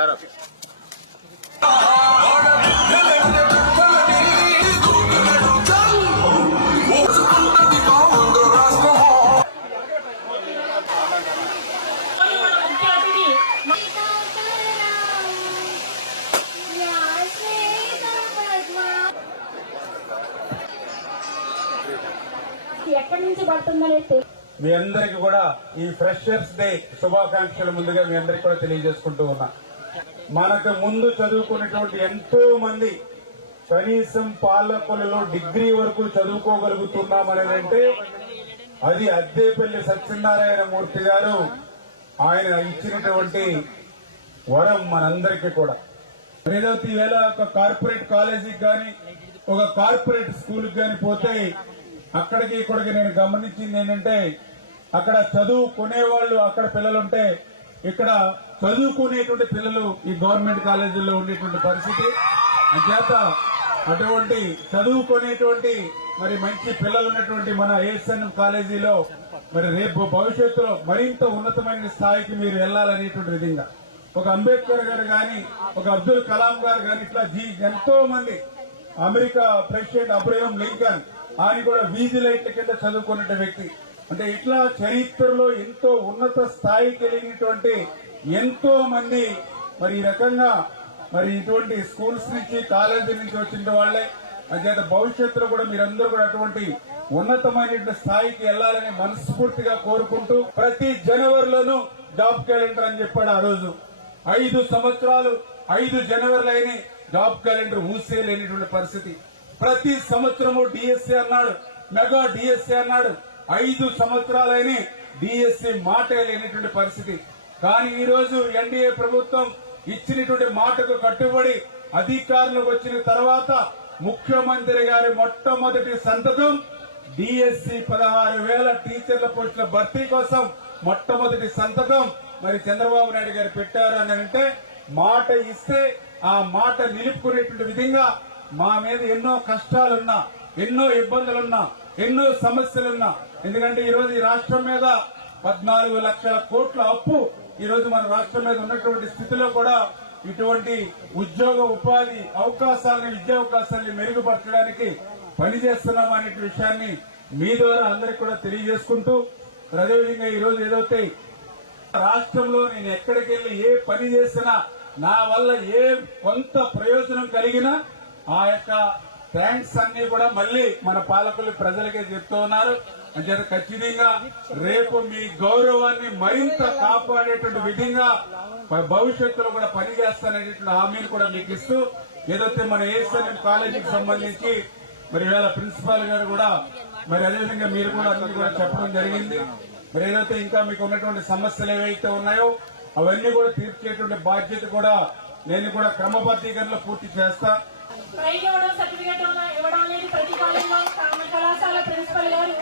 Sir ఎక్కడి నుంచి పడుతుందనేది మీ అందరికి కూడా ఈ ఫ్రెషర్స్ డే శుభాకాంక్షలు ముందుగా మీ అందరికి కూడా తెలియజేసుకుంటూ ఉన్నా. మనకు ముందు చదువుకున్నటువంటి ఎంతో మంది కనీసం పాలకొల్లులో డిగ్రీ వరకు చదువుకోగలుగుతున్నామనేదంటే అది అద్దేపల్లి సత్యనారాయణ మూర్తి గారు ఆయన ఇచ్చినటువంటి వరం మనందరికీ కూడా. ఏదైతే ఈవేళ ఒక కార్పొరేట్ కాలేజీకి గాని ఒక కార్పొరేట్ స్కూల్కి గాని పోతే అక్కడికి ఇక్కడికి నేను గమనించింది ఏంటంటే అక్కడ చదువుకునేవాళ్ళు అక్కడ పిల్లలుంటే ఇక్కడ చదువుకునేటువంటి పిల్లలు ఈ గవర్నమెంట్ కాలేజీల్లో ఉండేటువంటి పరిస్థితి. అంచేత అటువంటి చదువుకునేటువంటి మరి మంచి పిల్లలు ఉన్నటువంటి మన ఏఎస్ఎన్ కాలేజీలో మరి రేపు భవిష్యత్తులో మరింత ఉన్నతమైన స్థాయికి మీరు వెళ్లాలనేటువంటి విధంగా ఒక అంబేద్కర్ గారు గాని ఒక అబ్దుల్ కలాం గారు గాని ఇట్లా ఎంతో మంది అమెరికా ప్రెసిడెంట్ అబ్రహం లింకన్ ఆయన కూడా వీధి లైట్ల కింద చదువుకున్న వ్యక్తి. అంటే ఇట్లా చరిత్రలో ఎంతో ఉన్నత స్థాయికి వెళ్ళినటువంటి ఎంతో మంది మరి ఈ రకంగా మరి ఇటువంటి స్కూల్స్ నుంచి కాలేజీ నుంచి వచ్చిన వాళ్లే. అంచేత భవిష్యత్తులో కూడా మీరందరూ కూడా అటువంటి ఉన్నతమైన స్థాయికి వెళ్లాలని మనస్ఫూర్తిగా కోరుకుంటూ ప్రతి జనవరిలోనూ జాబ్ క్యాలెండర్ అని చెప్పాడు. ఆ రోజు 5 సంవత్సరాలు 5 జనవరిలో అయినా జాబ్ క్యాలెండర్ ఊసేలేనటువంటి పరిస్థితి. ప్రతి సంవత్సరము డిఎస్సీ అన్నాడు, మెగా డిఎస్సీ అన్నాడు. 5 సంవత్సరాలైనా డిఎస్సీ మాట లేనటువంటి పరిస్థితి. కానీ ఈ రోజు ఎన్డీఏ ప్రభుత్వం ఇచ్చినటువంటి మాటకు కట్టుబడి అధికారంలోకి వచ్చిన తర్వాత ముఖ్యమంత్రి గారి మొట్టమొదటి సంతకం డిఎస్సీ 16,000 టీచర్ల పోస్టుల భర్తీ కోసం మొట్టమొదటి సంతకం మరి చంద్రబాబు నాయుడు గారు పెట్టారు అని అంటే మాట ఇస్తే ఆ మాట నిలుపుకునేటువంటి విధంగా మా మీద ఎన్నో కష్టాలున్నా ఎన్నో ఇబ్బందులున్నా ఎన్నో సమస్యలున్నా ఎందుకంటే ఈ రోజు ఈ రాష్ట్రం మీద 14 లక్షల కోట్ల అప్పు ఈ రోజు మన రాష్ట్రం మీద ఉన్నటువంటి స్థితిలో కూడా ఇటువంటి ఉద్యోగ ఉపాధి అవకాశాలని విద్యా అవకాశాలని మెరుగుపరచడానికి పనిచేస్తున్నాం అనే విషయాన్ని మీ ద్వారా అందరికి కూడా తెలియజేసుకుంటూ అదేవిధంగా ఈ రోజు ఏదైతే రాష్ట్రంలో నేను ఎక్కడికి వెళ్లి ఏ పని చేసినా నా వల్ల ఏ కొంత ప్రయోజనం కలిగినా ఆ యొక్క థ్యాంక్స్ అన్ని కూడా మళ్లీ మన పాలకులు ప్రజలకే చెప్తూ ఉన్నారు. అంటే ఖచ్చితంగా రేపు మీ గౌరవాన్ని మరింత కాపాడేటువంటి విధంగా భవిష్యత్తులో కూడా పనిచేస్తాననేటువంటి హామీని కూడా మీకు ఇస్తూ ఏదైతే మన ఏఎస్ఎన్ కాలేజీకి సంబంధించి మరి ఇవాళ ప్రిన్సిపాల్ గారు కూడా మరి అదేవిధంగా మీరు కూడా అన్ని కూడా చెప్పడం జరిగింది. మరి ఏదైతే ఇంకా మీకు ఉన్నటువంటి సమస్యలు ఏవైతే ఉన్నాయో అవన్నీ కూడా తీర్చేటువంటి బాధ్యత కూడా నేను కూడా క్రమబద్దీకరణలో పూర్తి చేస్తా. ప్రైజ్ ఇవ్వడం సర్టిఫికేట్ ఇవ్వడం అనేది ప్రతి కాలేజీలో కళాశాల ప్రిన్సిపల్ గారు